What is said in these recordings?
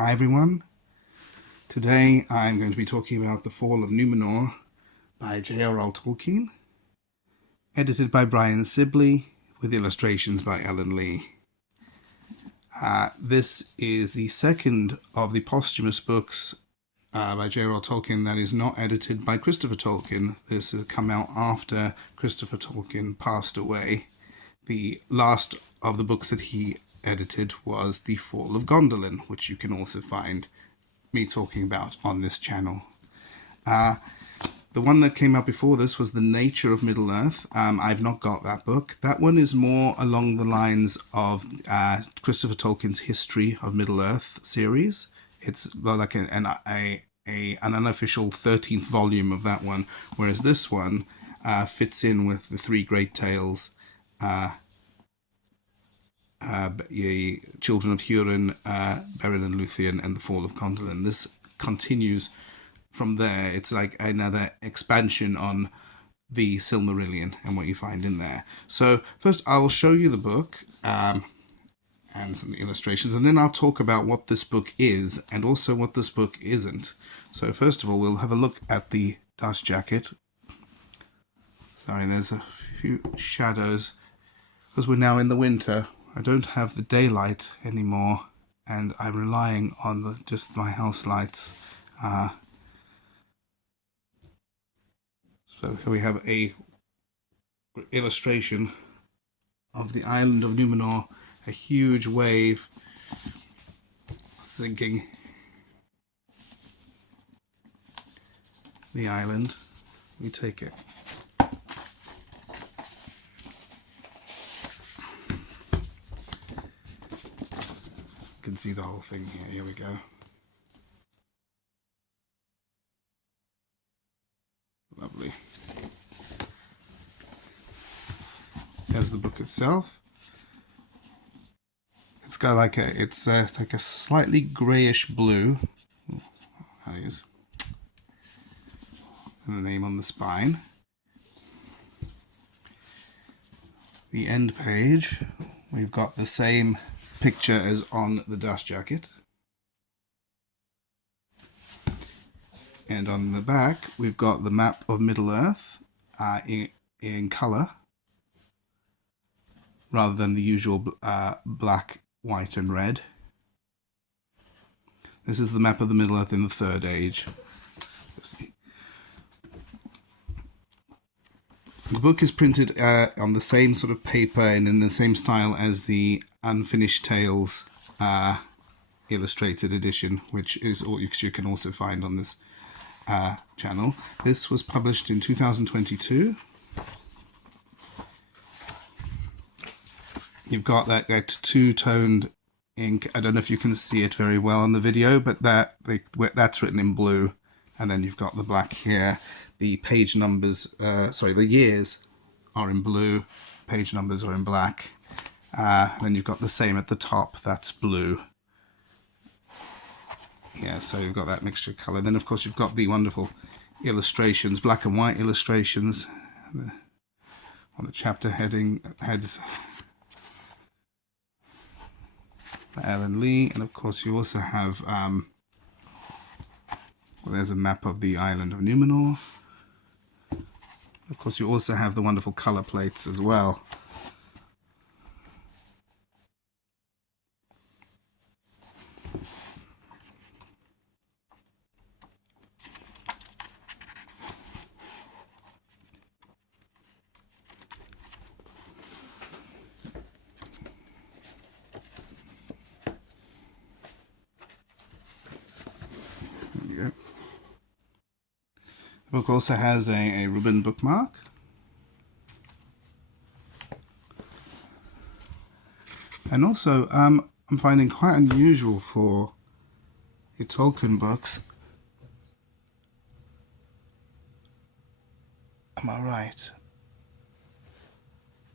Hi everyone. Today I'm going to be talking about The Fall of Númenor by J.R.R. Tolkien, edited by Brian Sibley, with illustrations by Ellen Lee. This is the second of the posthumous books by J.R.R. Tolkien that is not edited by Christopher Tolkien. This has come out after Christopher Tolkien passed away. The last of the books that he edited was The Fall of Gondolin, which you can also find me talking about on this channel. The one that came out before this was The Nature of Middle-earth. I've not got that book. That one is more along the lines of Christopher Tolkien's History of Middle-earth series. It's like an unofficial 13th volume of that one, whereas this one fits in with the three great tales, Children of Hurin, Beren and Luthien, and The Fall of Gondolin. This continues from there. It's like another expansion on the Silmarillion and what you find in there. So first I will show you the book and some illustrations, and then I'll talk about what this book is and also what this book isn't. So first of all, we'll have a look at the dust jacket. Sorry, there's a few shadows because we're now in the winter. I don't have the daylight anymore, and I'm relying on just my house lights. So here we have a illustration of the island of Numenor, a huge wave sinking the island. We take it. You can see the whole thing here. Here we go. Lovely. There's the book itself. It's got like like a slightly greyish blue. Oh, that is. And the name on the spine. The end page, we've got the same picture as on the dust jacket. And on the back, we've got the map of Middle-earth in colour, rather than the usual black, white and red. This is the map of the Middle-earth in the Third Age. The book is printed on the same sort of paper and in the same style as the Unfinished Tales illustrated edition, which you can also find on this channel. This was published in 2022. You've got that two-toned ink. I don't know if you can see it very well on the video, but that's written in blue, and then you've got the black here. The page numbers, the years are in blue, page numbers are in black. And then you've got the same at the top, that's blue. Yeah, so you've got that mixture of colour. Then, of course, you've got the wonderful illustrations, black and white illustrations on the chapter heads by Ellen Lee. And, of course, you also have, there's a map of the island of Numenor. Of course, you also have the wonderful colour plates as well. There you go. The book also has a ribbon bookmark. And also, I'm finding quite unusual for your Tolkien books. Am I right?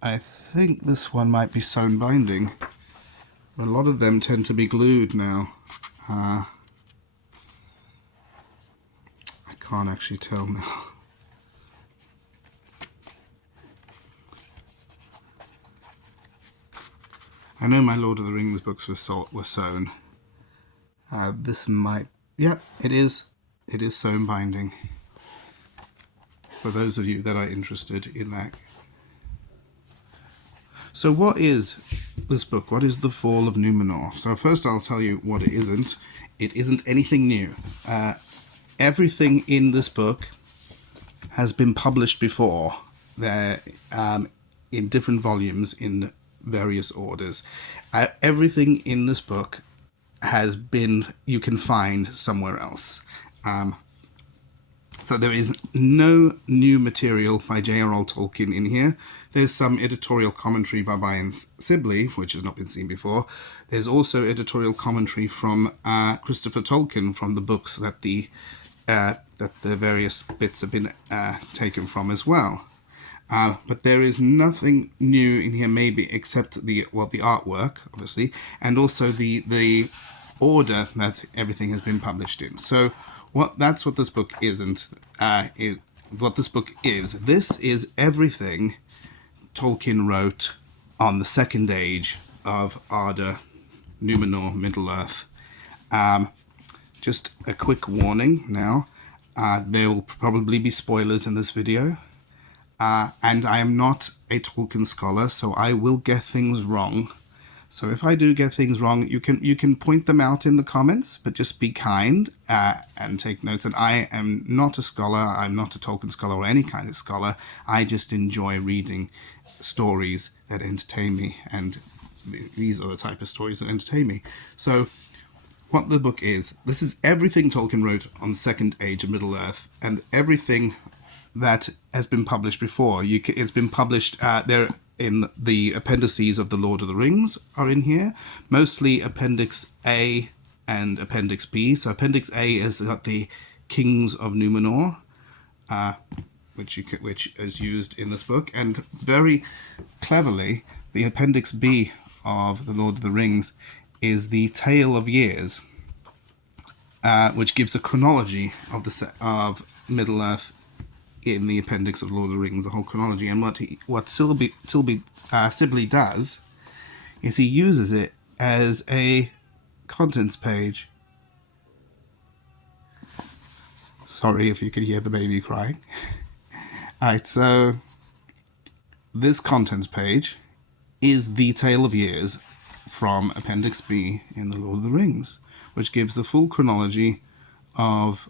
I think this one might be sewn binding. A lot of them tend to be glued now. I can't actually tell now. I know my Lord of the Rings books were sewn. This might... Yeah, it is. It is sewn binding. For those of you that are interested in that. So what is this book? What is the Fall of Númenor? So first I'll tell you what it isn't. It isn't anything new. Everything in this book has been published before. They're in different volumes in various orders. Everything in this book has been, you can find somewhere else. So there is no new material by J.R.R. Tolkien in here. There's some editorial commentary by Brian Sibley, which has not been seen before. There's also editorial commentary from Christopher Tolkien from the books that the various bits have been taken from as well. But there is nothing new in here, maybe except the artwork, obviously, and also the order that everything has been published in. So that's what this book isn't. What this book is. This is everything Tolkien wrote on the Second Age of Arda, Numenor, Middle-earth. Just a quick warning now. There will probably be spoilers in this video. And I am not a Tolkien scholar, so I will get things wrong. So if I do get things wrong, you can point them out in the comments, but just be kind and take notes. And I am not a scholar. I'm not a Tolkien scholar or any kind of scholar. I just enjoy reading stories that entertain me, and these are the type of stories that entertain me. So what the book is, this is everything Tolkien wrote on the Second Age of Middle-earth, and everything that has been published before. It's been published there in the appendices of The Lord of the Rings are in here, mostly Appendix A and Appendix B. So Appendix A has got the Kings of Numenor, which is used in this book, and very cleverly, the Appendix B of The Lord of the Rings is the Tale of Years, which gives a chronology of Middle-earth in the appendix of Lord of the Rings, the whole chronology. And what Sibley does is he uses it as a contents page. Sorry if you could hear the baby crying. Alright, so this contents page is the Tale of Years from Appendix B in the Lord of the Rings, which gives the full chronology of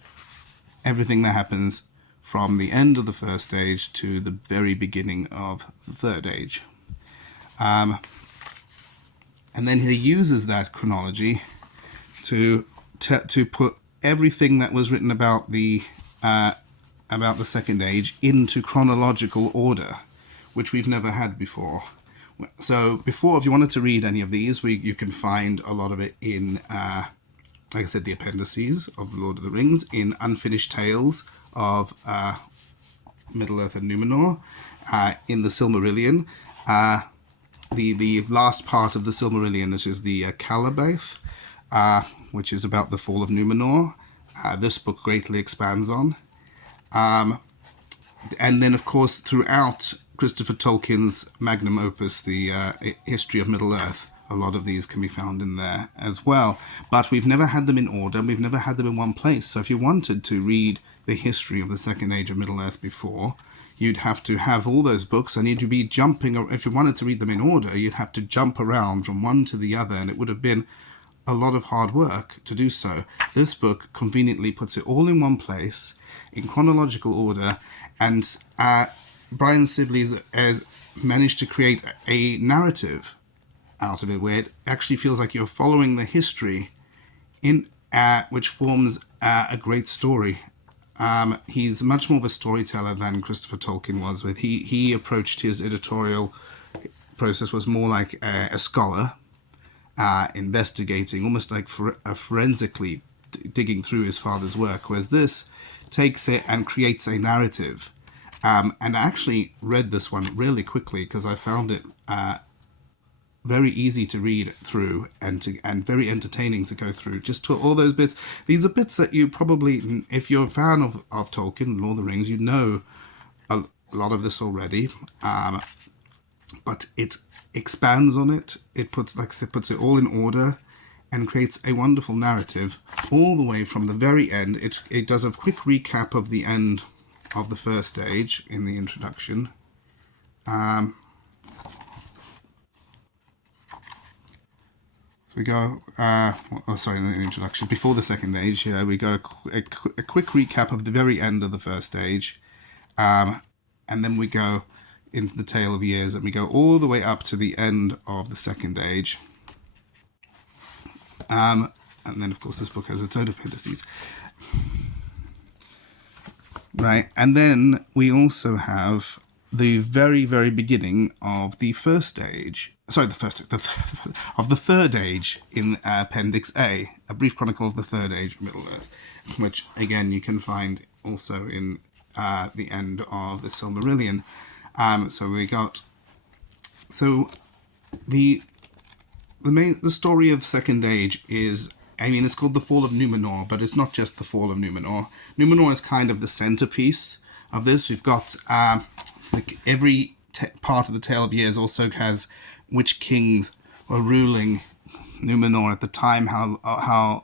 everything that happens from the end of the First Age to the very beginning of the Third Age. And then he uses that chronology to put everything that was written about the Second Age into chronological order, which we've never had before. So before, if you wanted to read any of these, you can find a lot of it in, like I said, the appendices of The Lord of the Rings, in Unfinished Tales of Middle-earth and Numenor, in the Silmarillion, the last part of the Silmarillion, which is the Calabath, which is about the Fall of Númenor. This book greatly expands on. And then, of course, throughout Christopher Tolkien's magnum opus, the History of Middle-earth, a lot of these can be found in there as well. But we've never had them in order. We've never had them in one place. So if you wanted to read the history of the Second Age of Middle-earth before, you'd have to have all those books, and you'd be jumping. If you wanted to read them in order, you'd have to jump around from one to the other, and it would have been a lot of hard work to do so. This book conveniently puts it all in one place, in chronological order, and Brian Sibley has managed to create a narrative out of it, where it actually feels like you're following the history in which forms a great story. He's much more of a storyteller than Christopher Tolkien was. With he approached his editorial process was more like a scholar, investigating, almost like forensically digging through his father's work, whereas this takes it and creates a narrative. And I actually read this one really quickly because I found it very easy to read through and very entertaining to go through. Just to all those bits. These are bits that you probably, if you're a fan of Tolkien, Lord of the Rings, you know a lot of this already. But it expands on it. It puts it all in order, and creates a wonderful narrative all the way from the very end. It does a quick recap of the end of the first age in the introduction. So we go, in the introduction, before the second age, we got a quick recap of the very end of the first age. And then we go into the Tale of Years, and we go all the way up to the end of the second age. And then, of course, this book has its own appendices. Right, and then we also have the very, very beginning of the first age. Sorry, of the third age in Appendix A, a brief chronicle of the third age of Middle-earth, which, again, you can find also in the end of the Silmarillion. The story of Second Age is, it's called the Fall of Númenor, but it's not just the Fall of Númenor. Númenor is kind of the centerpiece of this. We've got every part of the Tale of Years also has which kings were ruling Numenor at the time, how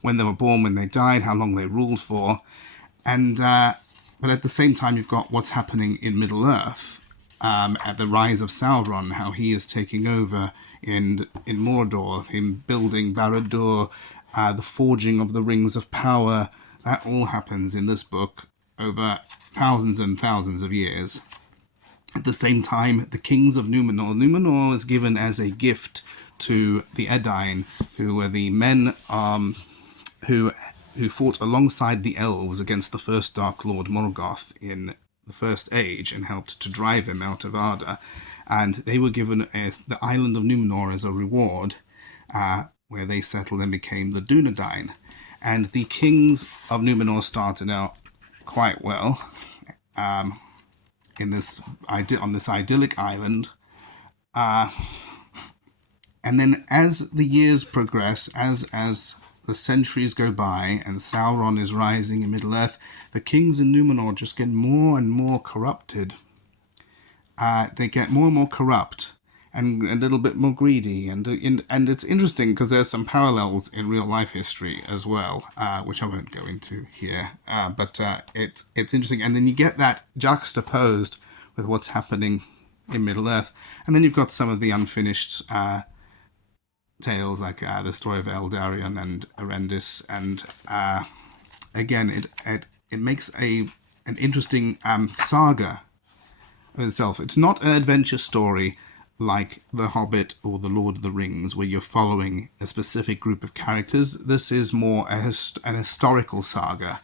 when they were born, when they died, how long they ruled for, and but at the same time you've got what's happening in Middle-earth at the rise of Sauron, how he is taking over in Mordor, him building Barad-dûr, the forging of the Rings of Power. That all happens in this book over thousands and thousands of years. At the same time, the kings of Numenor. Numenor is given as a gift to the Edain, who were the men who fought alongside the elves against the first Dark Lord Morgoth in the First Age and helped to drive him out of Arda. And they were given the island of Numenor as a reward, where they settled and became the Dunedain. And the kings of Numenor started out quite well on this idyllic island. And then as the years progress, as the centuries go by and Sauron is rising in Middle-earth, the kings in Numenor just get more and more corrupted. They get more and more corrupt and a little bit more greedy. And it's interesting because there's some parallels in real life history as well, which I won't go into here. But it's interesting. And then you get that juxtaposed with what's happening in Middle-earth. And then you've got some of the unfinished tales, like the story of Eldarion and Arendis. And again, it makes an interesting saga of itself. It's not an adventure story like The Hobbit or The Lord of the Rings, where you're following a specific group of characters. This is more an historical saga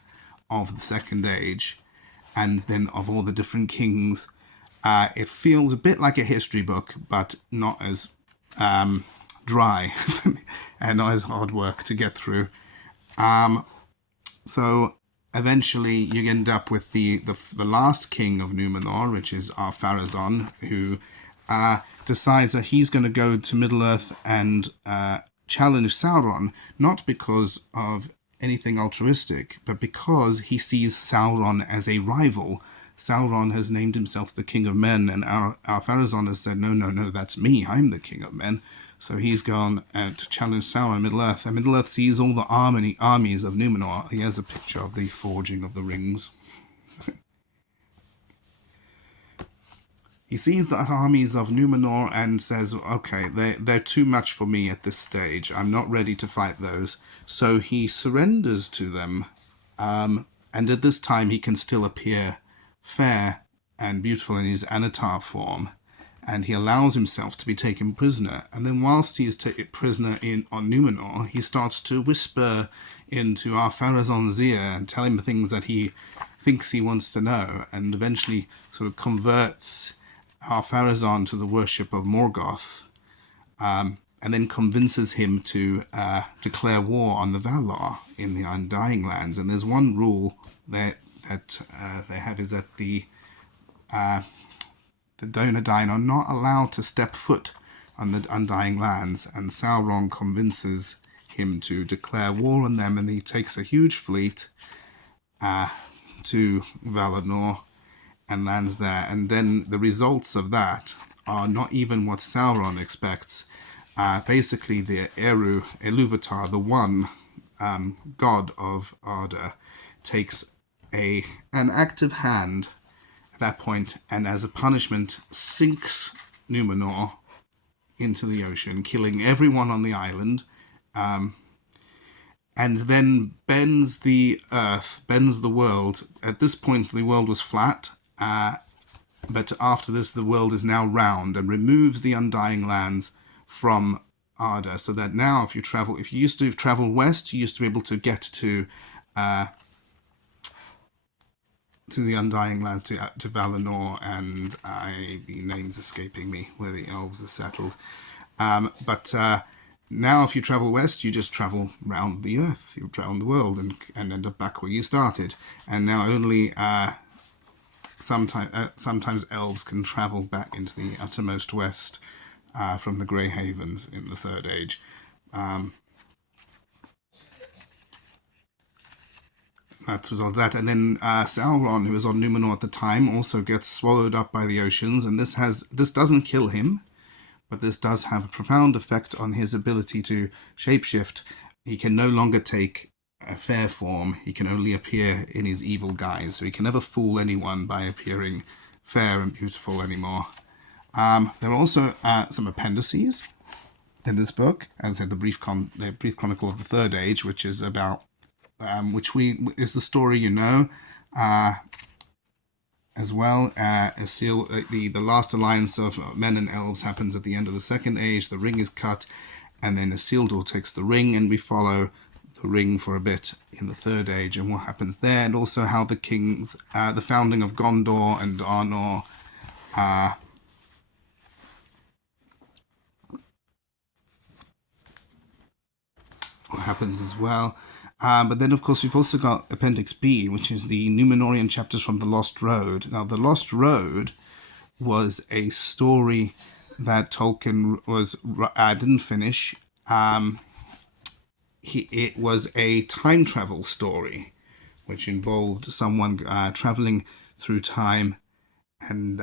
of the Second Age, and then of all the different kings. It feels a bit like a history book, but not as dry and not as hard work to get through. So eventually you end up with the last king of Numenor, which is Ar-Pharazôn, who decides that he's going to go to Middle-earth and challenge Sauron, not because of anything altruistic, but because he sees Sauron as a rival. Sauron has named himself the King of Men, and Ar-Pharazôn has said, no, that's me, I'm the King of Men. So he's gone to challenge Sauron in Middle-earth, and Middle-earth sees all the armies of Numenor. He has a picture of the forging of the rings. He sees the armies of Numenor and says, okay, they're too much for me at this stage. I'm not ready to fight those. So he surrenders to them, and at this time he can still appear fair and beautiful in his Anatar form, and he allows himself to be taken prisoner. And then whilst he is taken prisoner on Numenor, he starts to whisper into Ar-Pharazôn's ear and tell him things that he thinks he wants to know, and eventually sort of converts Ar-Pharazôn to the worship of Morgoth, and then convinces him to declare war on the Valar in the Undying Lands. And there's one rule that they have, is that the Dunedain are not allowed to step foot on the Undying Lands, and Sauron convinces him to declare war on them, and he takes a huge fleet to Valinor and lands there. And then the results of that are not even what Sauron expects. basically the Iluvatar, the one god of Arda, takes an active hand at that point, and as a punishment sinks Numenor into the ocean, killing everyone on the island, and then bends the earth, bends the world. At this point, the world was flat, but after this, the world is now round, and removes the Undying Lands from Arda, so that now if you used to travel west, you used to be able to get to the Undying Lands, to Valinor, and the name's escaping me, where the elves are settled. But now if you travel west, you just travel round the earth, you travel the world, and end up back where you started. And now only sometimes elves can travel back into the uttermost west from the Grey Havens in the Third Age. That's result of that. And then Sauron, who was on Numenor at the time, also gets swallowed up by the oceans, and this doesn't kill him, but this does have a profound effect on his ability to shapeshift. He can no longer take a fair form, he can only appear in his evil guise, so he can never fool anyone by appearing fair and beautiful anymore. There are also some appendices in this book, as I said, the brief chronicle of the Third Age, which is about is the story as well. The last alliance of men and elves happens at the end of the Second Age. The ring is cut, and then Isildur takes the ring, and we follow the ring for a bit in the Third Age and what happens there, and also how the kings, the founding of Gondor and Arnor, what happens as well. But then, of course, we've also got Appendix B, which is the Númenorian chapters from The Lost Road. Now, The Lost Road was a story that Tolkien didn't finish. It was a time travel story, which involved someone traveling through time and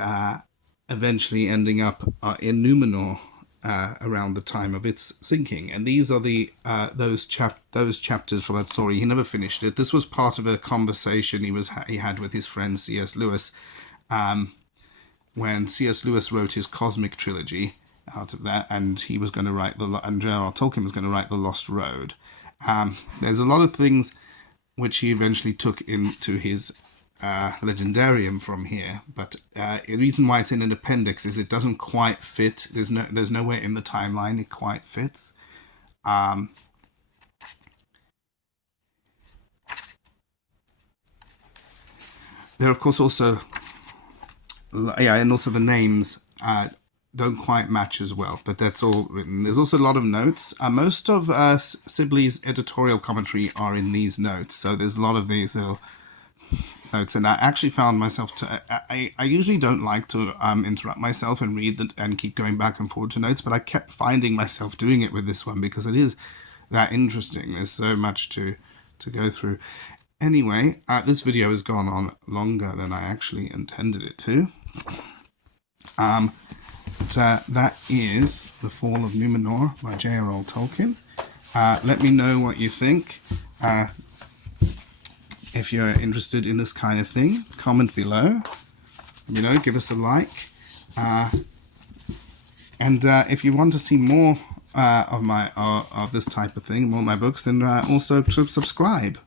eventually ending up in Numenor around the time of its sinking. And these are those chapters from that story. He never finished it. This was part of a conversation he had with his friend C.S. Lewis, when C.S. Lewis wrote his Cosmic Trilogy out of that, and he was going to write and J.R.R. Tolkien was going to write The Lost Road. There's a lot of things which he eventually took into his legendarium from here, but the reason why it's in an appendix is it doesn't quite fit. There's nowhere in the timeline it quite fits. There are, of course, also and also the names don't quite match as well, but that's all written. There's also a lot of notes. Most of Sibley's editorial commentary are in these notes, so there's a lot of these little notes, and I actually found myself I usually don't like to interrupt myself and read and keep going back and forward to notes, but I kept finding myself doing it with this one because it is that interesting. There's so much to go through. Anyway, this video has gone on longer than I actually intended it to. But that is The Fall of Númenor by J.R.R. Tolkien. Let me know what you think. If you're interested in this kind of thing, comment below. Give us a like. And if you want to see more of this type of thing, more of my books, then also subscribe.